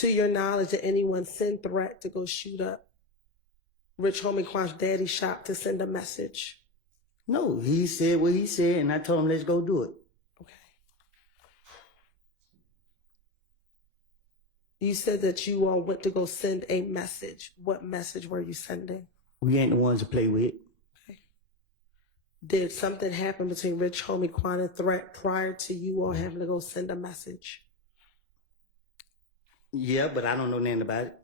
To your knowledge, did anyone send threat to go shoot up Rich Homie Quan's daddy's shop to send a message? No, he said what he said, and I told him, let's go do it. Okay. You said that you all went to go send a message. What message were you sending? We ain't the ones to play with. Okay. Did something happen between Rich Homie Quan and Threat prior to you all having to go send a message? Yeah, but I don't know nothing about it.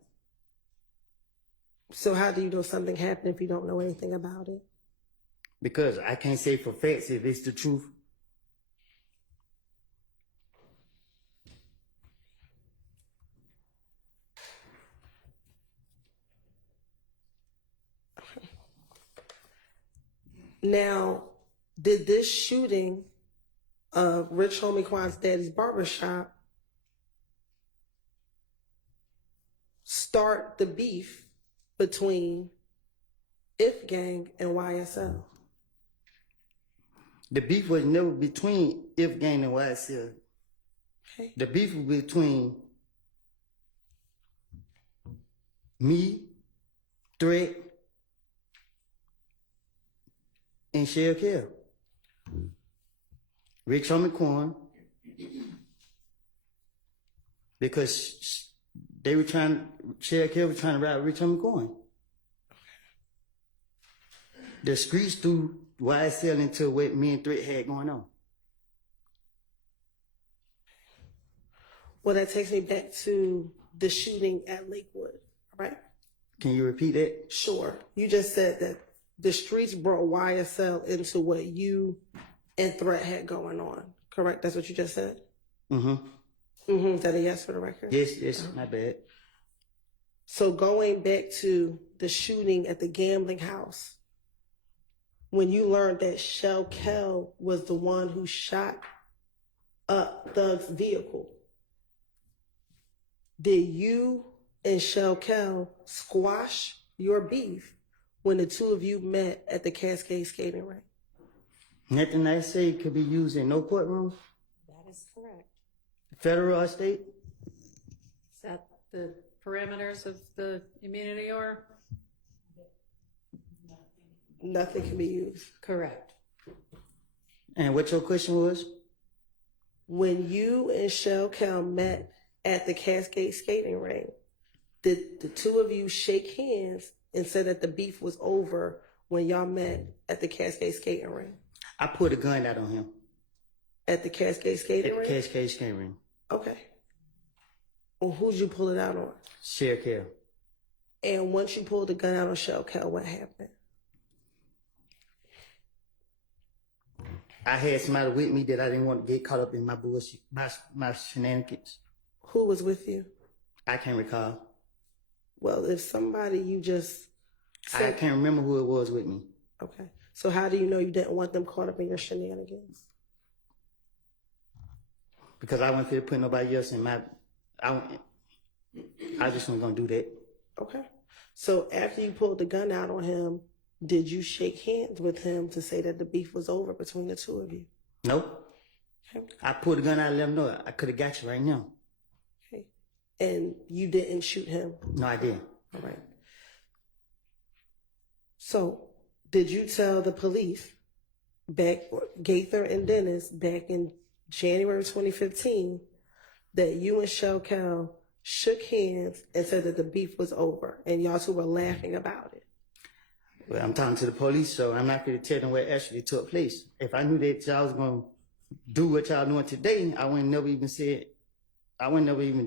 So how do you know something happened if you don't know anything about it? Because I can't say for facts if it's the truth. Now, did this shooting of Rich Homie Quan's daddy's barbershop start the beef between If Gang and YSL? The beef was never between If Gang and YSL. Okay. The beef was between me, Threat, and Shell Kell. Rich Homie Quan. Because they were Shell Kell was trying to ride Rich Homie Quan. The streets threw YSL into what me and Threat had going on. Well, that takes me back to the shooting at Lakewood, right? Can you repeat that? Sure. You just said that the streets brought YSL into what you and Threat had going on, correct? That's what you just said? Mm-hmm. Mm-hmm. Is that a yes for the record? Yes, my bad. So going back to the shooting at the gambling house, when you learned that Shell Kell was the one who shot up Thug's vehicle, did you and Shell Kell squash your beef when the two of you met at the Cascade skating rink? Nothing I say could be used in no courtroom. That is correct. Federal or state? Is that the parameters of the immunity or? Nothing can be used. Correct. And what your question was? When you and Shell Kell met at the Cascade skating rink, did the two of you shake hands and say that the beef was over when y'all met at the Cascade skating rink? I pulled a gun out on him. At the Cascade skating At rink? the Cascade skating rink. Okay. Well, who'd you pull it out on? Shell Kell. And once you pulled the gun out on Shell Kell, what happened? I had somebody with me that I didn't want to get caught up in my bullshit, my shenanigans. Who was with you? I can't recall. Well, if somebody you just said... I can't remember who it was with me. Okay. So how do you know you didn't want them caught up in your shenanigans? Because I wasn't fit to put nobody else in my... I just wasn't going to do that. Okay. So after you pulled the gun out on him, did you shake hands with him to say that the beef was over between the two of you? Nope. Okay. I pulled the gun out and let him know I could have got you right now. Okay. And you didn't shoot him? No, I didn't. All right. So did you tell the police, Gaither and Dennis, back in January 2015, that you and Shell Kell shook hands and said that the beef was over and y'all two were laughing about it? Well, I'm talking to the police, so I'm not going to tell them what actually took place. If I knew that y'all was going to do what y'all doing today, I wouldn't never even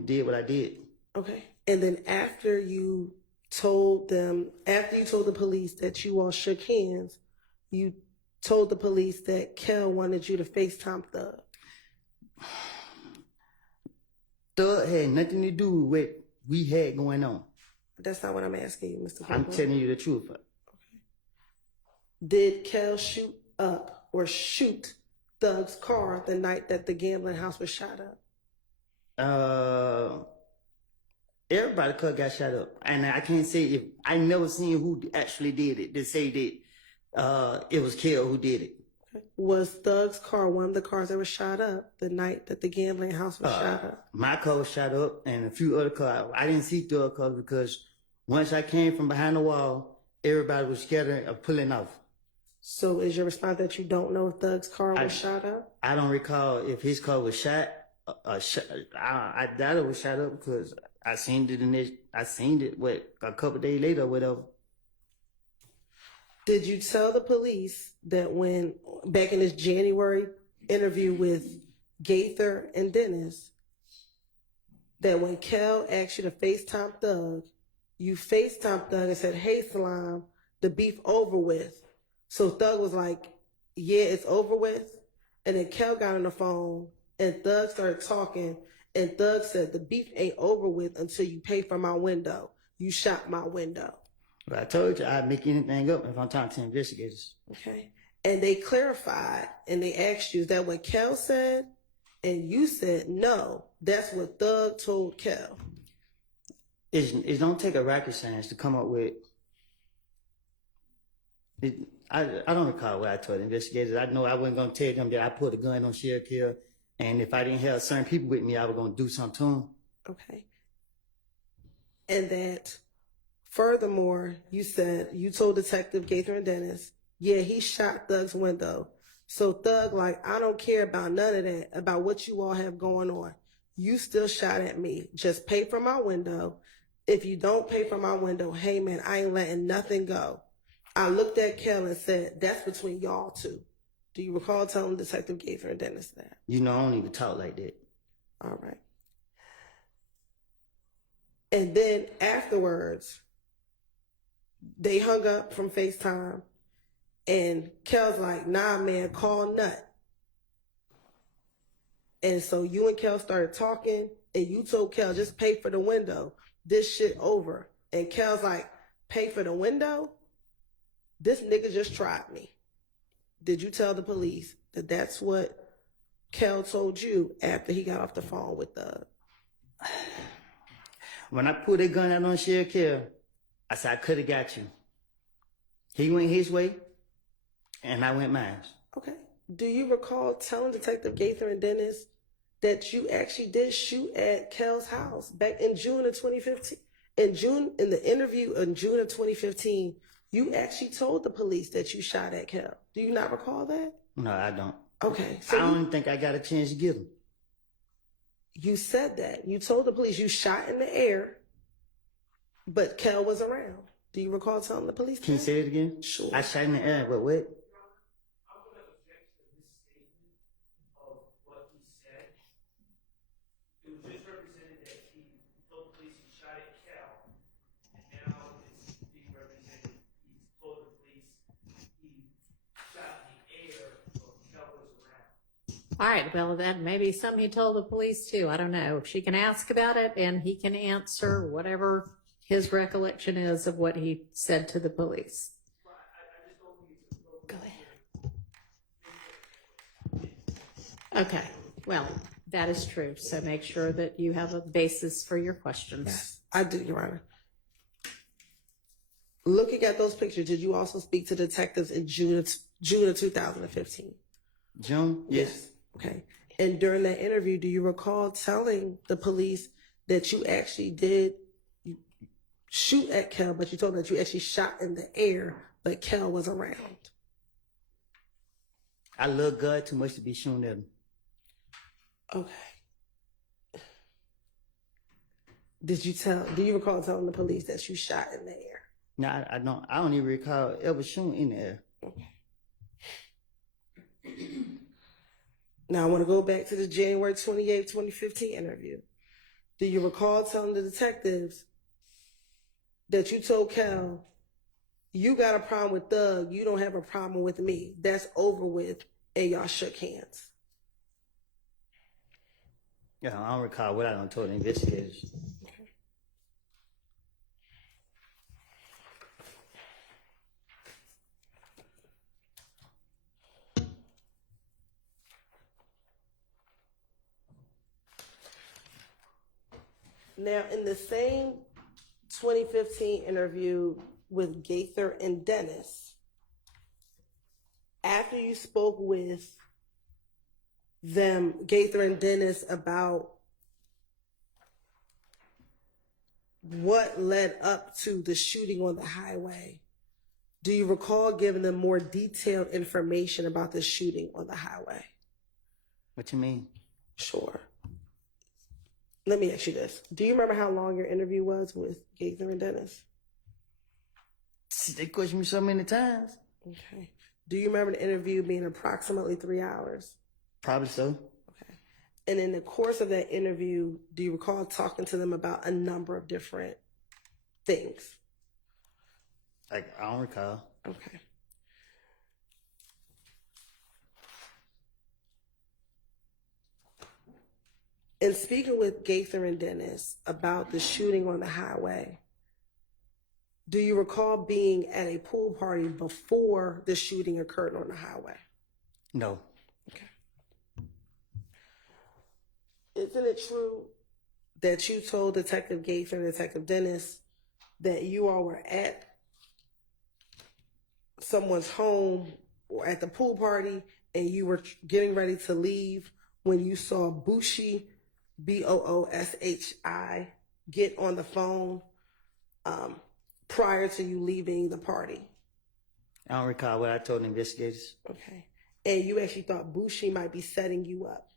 did what I did. Okay. And then after you told the police that you all shook hands, you told the police that Kell wanted you to FaceTime Thug. Thug had nothing to do with what we had going on. That's not what I'm asking you, Mr. Cooper. I'm telling you the truth. Did Kell shoot Thug's car the night that the gambling house was shot up? Everybody got shot up. And I can't say if I never seen who actually did it to say that it was Kell who did it. Was Thug's car one of the cars that was shot up the night that the gambling house was shot up? My car was shot up and a few other cars. I didn't see Thug cars because once I came from behind the wall, everybody was scared of pulling off. So is your response that you don't know if Thug's car was shot up? I don't recall if his car was shot. I doubt it was shot up because I seen it a couple days later or whatever. Did you tell the police that when, back in this January interview with Gaither and Dennis, that when Kel asked you to FaceTime Thug, you FaceTime Thug and said, "Hey, Slime, the beef over with." So Thug was like, "Yeah, it's over with." And then Kel got on the phone and Thug started talking, and Thug said, "The beef ain't over with until you pay for my window. You shot my window." But I told you I'd make anything up if I'm talking to investigators. Okay. And they clarified and they asked you, is that what Kel said? And you said, no, that's what Thug told Kel. It don't take a rocket science to come up with. I don't recall what I told investigators. I know I wasn't going to tell them that I put a gun on Sheriff Hill, and if I didn't have certain people with me, I was going to do something to them. Okay. And that, furthermore, you said, you told Detective Gaither and Dennis, yeah, he shot Thug's window. So Thug, like, I don't care about none of that, about what you all have going on. You still shot at me. Just pay for my window. If you don't pay for my window, hey man, I ain't letting nothing go. I looked at Kel and said, that's between y'all two. Do you recall telling Detective Gaither and Dennis that? You know, I don't even talk like that. All right. And then afterwards, they hung up from FaceTime, and Kel's like, nah, man, call Nut. And so you and Kel started talking, and you told Kel, just pay for the window. This shit over. And Kel's like, pay for the window? This nigga just tried me. Did you tell the police that that's what Kel told you after he got off the phone with Thug? When I pulled that gun out on Sheriff Hill, I said, I could have got you. He went his way, and I went mine. Okay. Do you recall telling Detective Gaither and Dennis that you actually did shoot at Kel's house back in June of 2015? In the interview in June of 2015, you actually told the police that you shot at Kel. Do you not recall that? No, I don't. Okay. So I don't think I got a chance to get him. You said that. You told the police you shot in the air, but Kel was around. Do you recall telling the police Can you that? say it again? Sure. I shot in the air, but what? I'm going to object to this statement of what he said. It was just represented that he told the police he shot at Cal, and now it's being represented he told the police he shot in the air, but Cal was around. All right, well, that may be something he told the police too. I don't know. She can ask about it and he can answer whatever his recollection is of what he said to the police. Go ahead. Okay, well, that is true. So make sure that you have a basis for your questions. Yes, I do, Your Honor. Looking at those pictures, did you also speak to detectives in June of 2015? June? Yes. Okay. And during that interview, do you recall telling the police that you actually did shoot at Kel, but you told them that you actually shot in the air, but Kel was around? I love God too much to be shooting at him. Okay. Do you recall telling the police that you shot in the air? No, I don't even recall ever shooting in the air. Okay. Now I want to go back to the January 28th, 2015 interview. Do you recall telling the detectives that you told Kel, you got a problem with Thug, you don't have a problem with me. That's over with, and y'all shook hands? Yeah, I don't recall what I done told the investigators. Now, in the same 2015 interview with Gaither and Dennis, after you spoke with them, Gaither and Dennis, about what led up to the shooting on the highway, do you recall giving them more detailed information about the shooting on the highway? What you mean? Sure. Let me ask you this. Do you remember how long your interview was with Gaither and Dennis? See, they questioned me so many times. Okay. Do you remember the interview being approximately 3 hours? Probably so. Okay. And in the course of that interview, do you recall talking to them about a number of different things? Like, I don't recall. Okay. In speaking with Gaither and Dennis about the shooting on the highway, do you recall being at a pool party before the shooting occurred on the highway? No. Okay. Isn't it true that you told Detective Gaither and Detective Dennis that you all were at someone's home or at the pool party and you were getting ready to leave when you saw Booshi, Booshi, get on the phone prior to you leaving the party? I don't recall what I told the investigators. Okay. And you actually thought Booshi might be setting you up?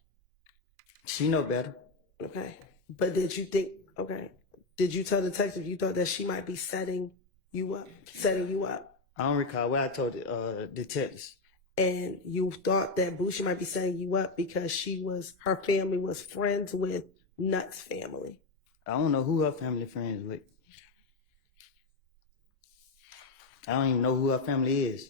She know better. Okay. But did you think, okay, did you tell the detective you thought that she might be setting you up? I don't recall what I told the detectives. And you thought that Booshi might be setting you up because her family was friends with Nutt's family? I don't know who her family friends with. I don't even know who her family is.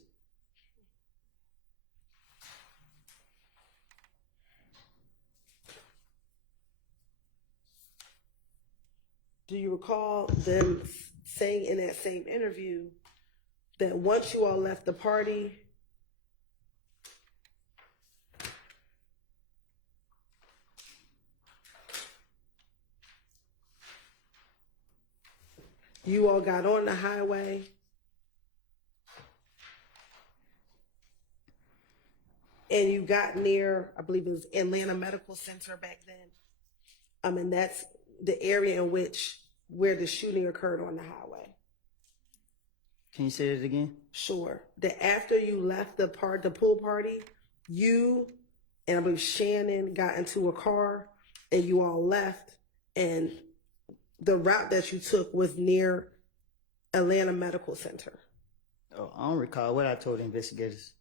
Do you recall them saying in that same interview that once you all left the party, you all got on the highway and you got near, I believe it was Atlanta Medical Center back then? And that's the area where the shooting occurred on the highway. Can you say that again? Sure. That after you left the pool party, you and I believe Shannon got into a car and you all left, and the route that you took was near Atlanta Medical Center. Oh, I don't recall what I told the investigators.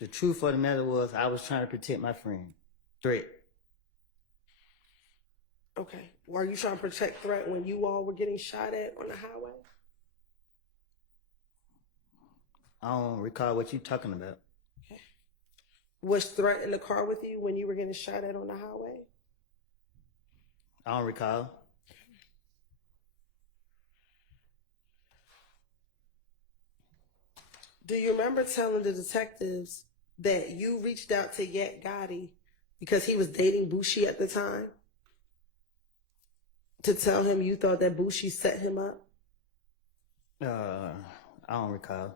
The truth of the matter was I was trying to protect my friend. Threat. Okay. Were you trying to protect Threat when you all were getting shot at on the highway? I don't recall what you talking about. Okay. Was Threat in the car with you when you were getting shot at on the highway? I don't recall. Do you remember telling the detectives that you reached out to Yak Gotti because he was dating Booshi at the time, to tell him you thought that Booshi set him up? I don't recall.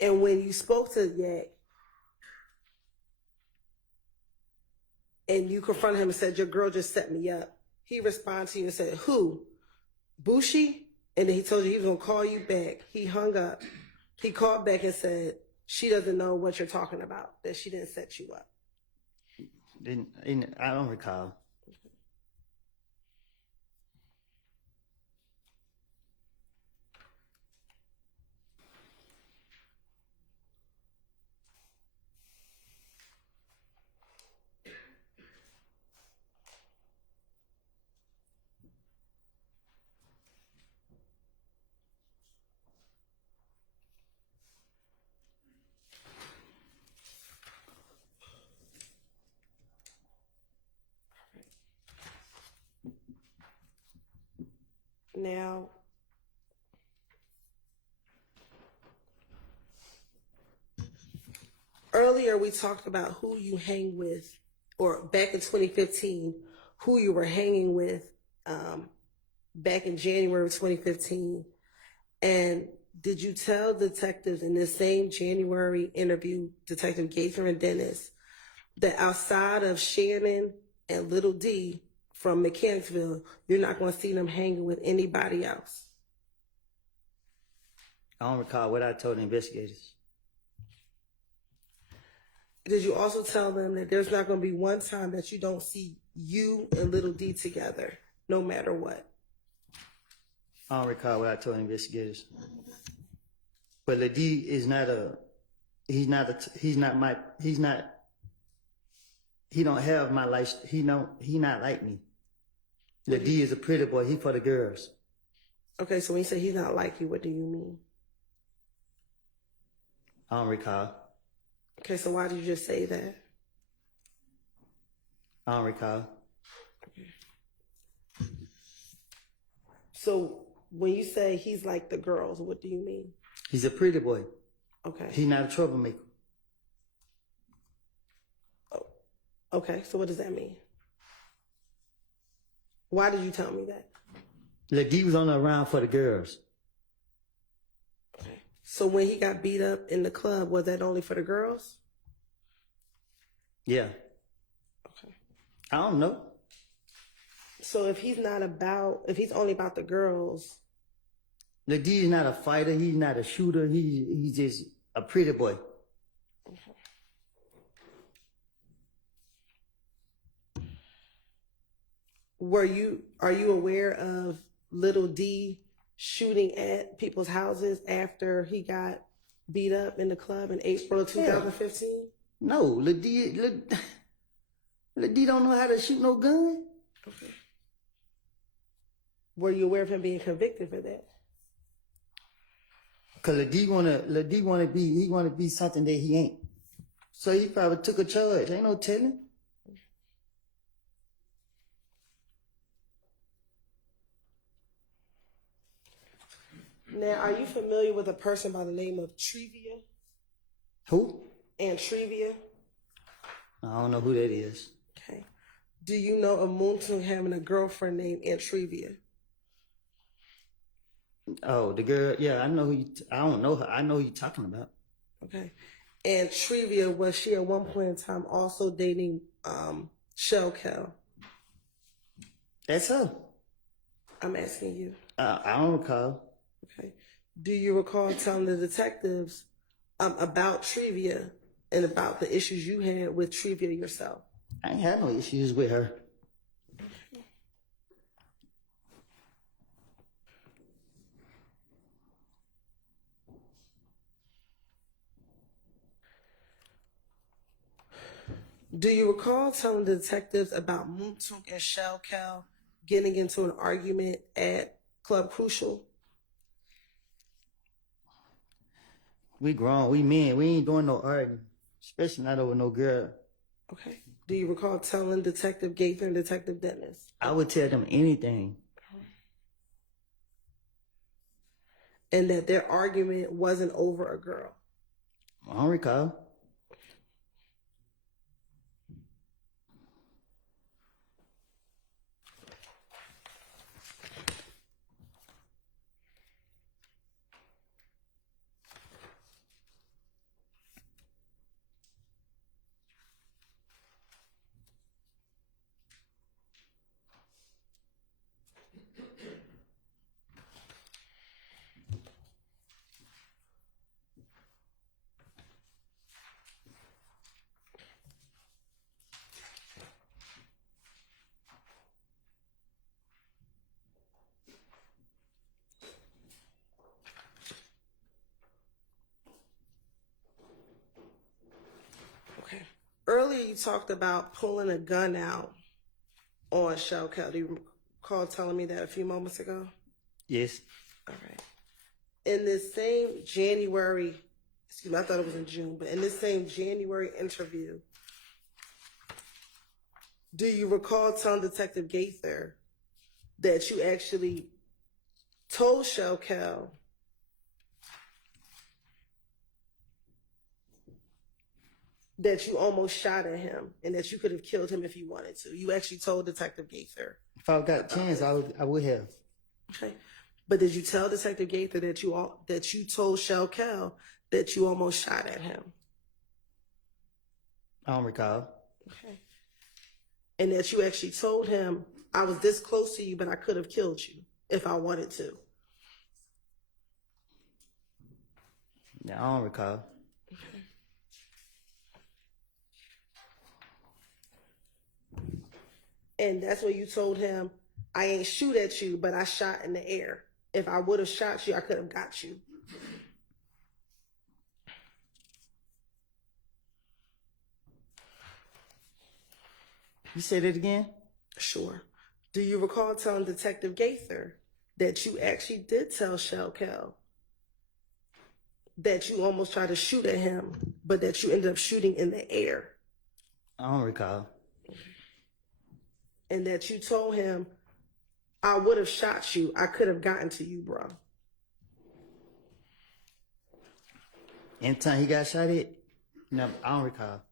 And when you spoke to Yak and you confronted him and said, your girl just set me up, he responded to you and said, who? Booshi? And then he told you he was going to call you back. He hung up. He called back and said, she doesn't know what you're talking about, that she didn't set you up. I don't recall. Now, earlier we talked about who you hang with, or back in 2015, who you were hanging with back in January of 2015. And did you tell detectives in this same January interview, Detective Gaither and Dennis, that outside of Shannon and Little D from Mechanicsville, you're not going to see them hanging with anybody else? I don't recall what I told the investigators. Did you also tell them that there's not going to be one time that you don't see you and Little D together, no matter what? I don't recall what I told the investigators. But Ladi is not he don't have my life, he not like me. Ladi is a pretty boy, he for the girls. Okay, so when you say he's not like you, what do you mean? I don't recall. Okay, so why did you just say that? I don't recall. So when you say he's like the girls, what do you mean? He's a pretty boy. Okay. He's not a troublemaker. Oh, okay, so what does that mean? Why did you tell me that? Ladi was only around for the girls. Okay. So when he got beat up in the club, was that only for the girls? Yeah. Okay. I don't know. So if he's only about the girls. Ladi is not a fighter, he's not a shooter, he's just a pretty boy. Okay. Are you aware of Little D shooting at people's houses after he got beat up in the club in April of 2015? No, Ladi don't know how to shoot no gun. Okay. Were you aware of him being convicted for that? Cause Ladi wanna be something that he ain't. So he probably took a charge. Ain't no telling. Now, are you familiar with a person by the name of Trevia? Who? Trevia? I don't know who that is. Okay. Do you know of Muntu having a girlfriend named Trevia? Oh, the girl. Yeah, I know who. I don't know her. I know who you're talking about. Okay. And Trevia, was she at one point in time also dating Shell Cal? That's her. I'm asking you. I don't recall. Okay. Do you recall telling the detectives about Trevia and about the issues you had with Trevia yourself? I ain't had no issues with her. Do you recall telling the detectives about Muntuk and Shell Cal getting into an argument at Club Crucial? We grown. We men. We ain't doing no arguing, especially not over no girl. Okay. Do you recall telling Detective Gaither and Detective Dennis? I would tell them anything. And that their argument wasn't over a girl? I don't recall. Okay. Earlier you talked about pulling a gun out on Shell Cal. Do you recall telling me that a few moments ago? Yes. All right. In this same January, excuse me, I thought it was in June, but in this same January interview, do you recall telling Detective Gaither that you actually told Shell Cal that you almost shot at him and that you could have killed him if you wanted to? You actually told Detective Gaither. If I got a chance, I would have. Okay. But did you tell Detective Gaither that you told Shell Cal that you almost shot at him? I don't recall. Okay. And that you actually told him, I was this close to you, but I could have killed you if I wanted to. Yeah, I don't recall. And that's when you told him, I ain't shoot at you, but I shot in the air. If I would have shot you, I could have got you. You said it again? Sure. Do you recall telling Detective Gaither that you actually did tell Shell Cal that you almost tried to shoot at him, but that you ended up shooting in the air? I don't recall. And that you told him, I would have shot you. I could have gotten to you, bro. Anytime he got shot at? No, I don't recall.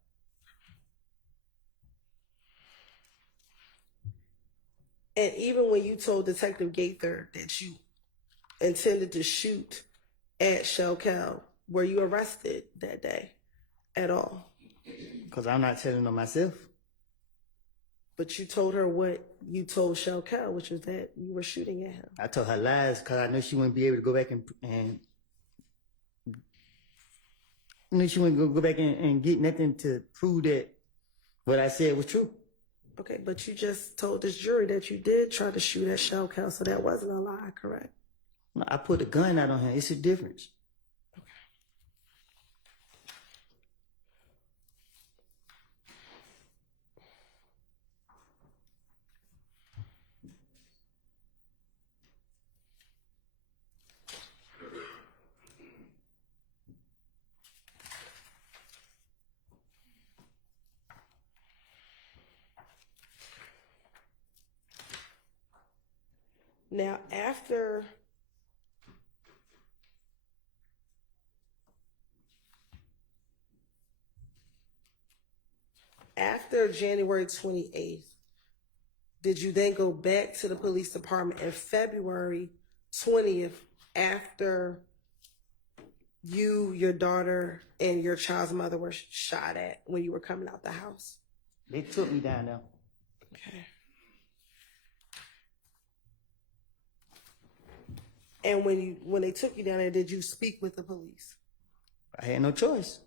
And even when you told Detective Gaither that you intended to shoot at Shell Cal, were you arrested that day at all? Because I'm not telling on myself. But you told her what you told Shell Cal, which was that you were shooting at him. I told her lies because I knew she wouldn't be able to go back and I knew she wouldn't go back and get nothing to prove that what I said was true. Okay, but you just told this jury that you did try to shoot at Shell Cal, so that wasn't a lie, correct? No, I put a gun out on him. It's a difference. Now, after January 28th, did you then go back to the police department in February 20th after you, your daughter, and your child's mother were shot at when you were coming out the house? They took me down there. Okay. And when they took you down there, did you speak with the police? I had no choice.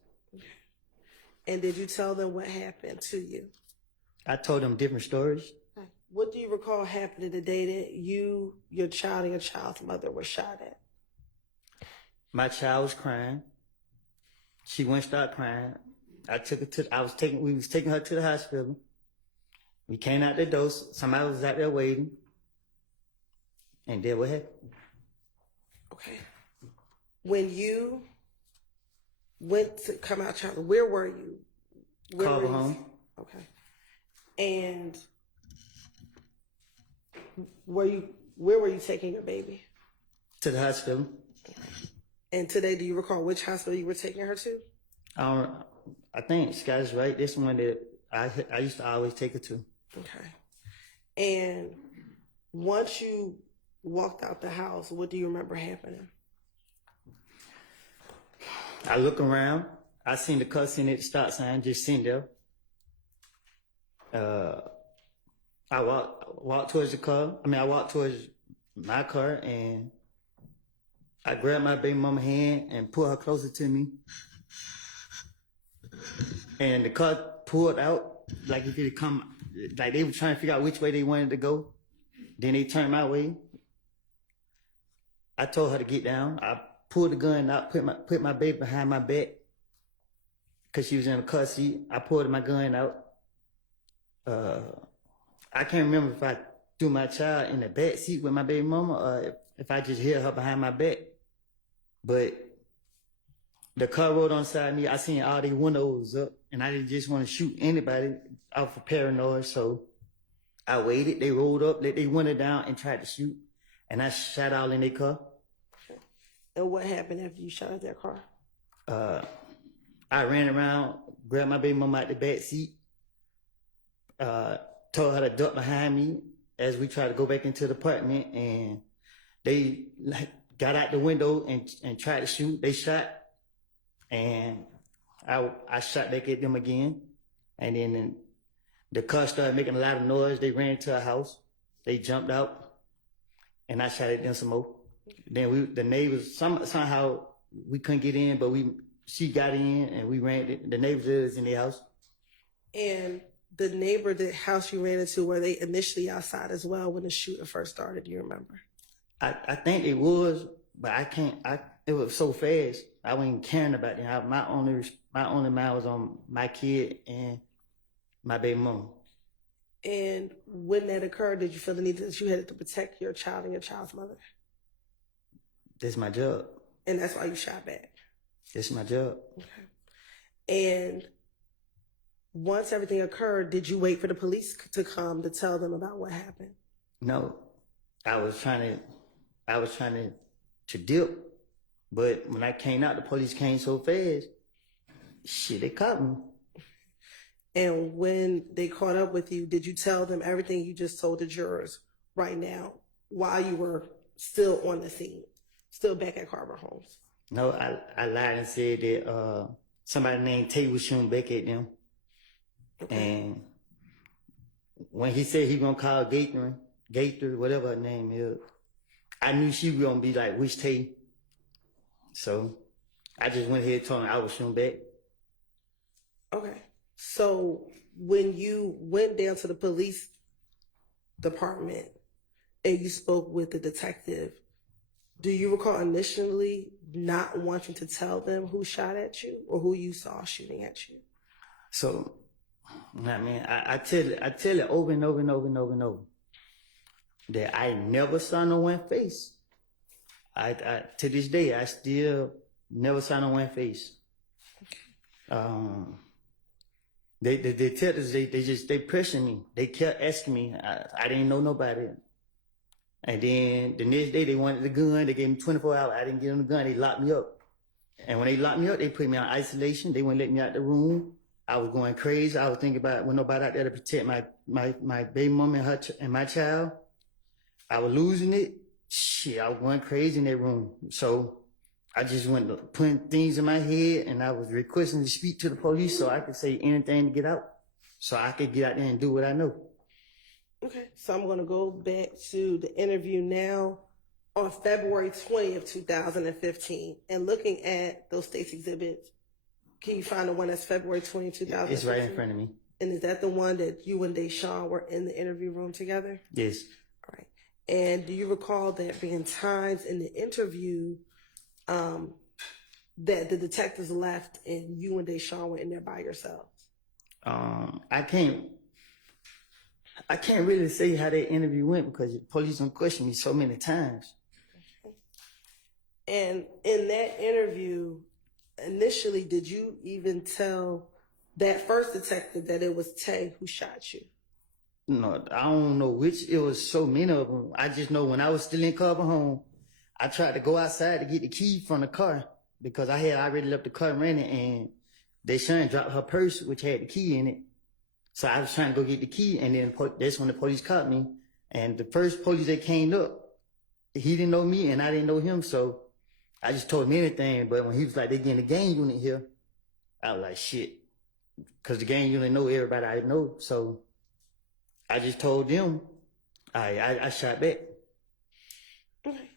And did you tell them what happened to you? I told them different stories. What do you recall happening the day that you, your child, and your child's mother were shot at? My child was crying. She wouldn't stop crying. We was taking her to the hospital. We came out the door. Somebody was out there waiting. And then what happened? Okay. When you went to come out, child, where were you? Carver home. Okay. And where were you taking your baby? To the hospital. And today, do you recall which hospital you were taking her to? I think Scott's right. This one that I used to always take her to. Okay. And once you walked out the house, what do you remember happening? I look around. I seen the car sitting at the stop sign, just sitting there. I walked towards the car. I walked towards my car, and I grabbed my baby mama's hand and pulled her closer to me. And the car pulled out like if it come, like they were trying to figure out which way they wanted to go. Then they turned my way. I told her to get down. I pulled the gun out, put my baby behind my back, because she was in the car seat. I pulled my gun out. I can't remember if I threw my child in the back seat with my baby mama or if I just held her behind my back. But the car rolled on side of me. I seen all these windows up, and I didn't just want to shoot anybody off of paranoia. So I waited. They rolled up, let they window down, and tried to shoot. And I shot all in their car. And what happened after you shot at their car? I ran around, grabbed my baby mama out the back seat, told her to duck behind me as we tried to go back into the apartment, and they got out the window and tried to shoot. They shot, and I shot back at them again, and then the car started making a lot of noise. They ran to a house. They jumped out, and I shot at them some more. Then the neighbors, somehow we couldn't get in, but she got in, and we ran. The neighbors was in their house. And the neighbor, the house you ran into, were they initially outside as well when the shooting first started? Do you remember? I think it was, but I can't. It was so fast. I wasn't caring about it. My only mind was on my kid and my baby mom. And when that occurred, did you feel the need that you had to protect your child and your child's mother? That's my job. And that's why you shot back. That's my job. Okay. And once everything occurred, did you wait for the police to come to tell them about what happened? No, I was trying to dip, but when I came out, the police came so fast. Shit, they caught me. And when they caught up with you, did you tell them everything you just told the jurors right now while you were still on the scene, still back at Carver Homes? No, I lied and said that somebody named Tay was shooting back at them. Okay. And when he said he gonna call Gaither, whatever her name is, I knew she was gonna be like, which Tay? So I just went ahead and told him I was shooting back. Okay. So when you went down to the police department and you spoke with the detective, do you recall initially not wanting to tell them who shot at you or who you saw shooting at you? So, I mean, I tell it over and over and over and over and over that I never saw no one face. I to this day, I still never saw no one face. The detectives, they pressured me. They kept asking me. I didn't know nobody. And then the next day they wanted the gun. They gave me 24 hours. I didn't get them the gun. They locked me up. And when they locked me up, they put me on isolation. They wouldn't let me out the room. I was going crazy. I was thinking about when nobody out there to protect my baby mama and her and my child. I was losing it. Shit, I was going crazy in that room. So I just went putting things in my head, and I was requesting to speak to the police so I could say anything to get out, so I could get out there and do what I know. Okay, so I'm going to go back to the interview now on February 20th, 2015, and looking at those state's exhibits. Can you find the one that's February 20, 2015? It's right in front of me. And is that the one that you and Deshaun were in the interview room together? Yes. All right. And do you recall there being times in the interview that the detectives left and you and Deshaun were in there by yourselves? I can't really say how that interview went because the police don't question me so many times. And in that interview, initially, did you even tell that first detective that it was Tay who shot you? No, I don't know which. It was so many of them. I just know when I was still in Carver Home, I tried to go outside to get the key from the car because I had already left the car running, and Deshaun dropped her purse, which had the key in it. So I was trying to go get the key, and then that's when the police caught me. And the first police that came up, he didn't know me, and I didn't know him, so I just told him anything. But when he was like, they getting the gang unit here, I was like, shit. Because the gang unit know everybody I know, so I just told them, I shot back. Okay.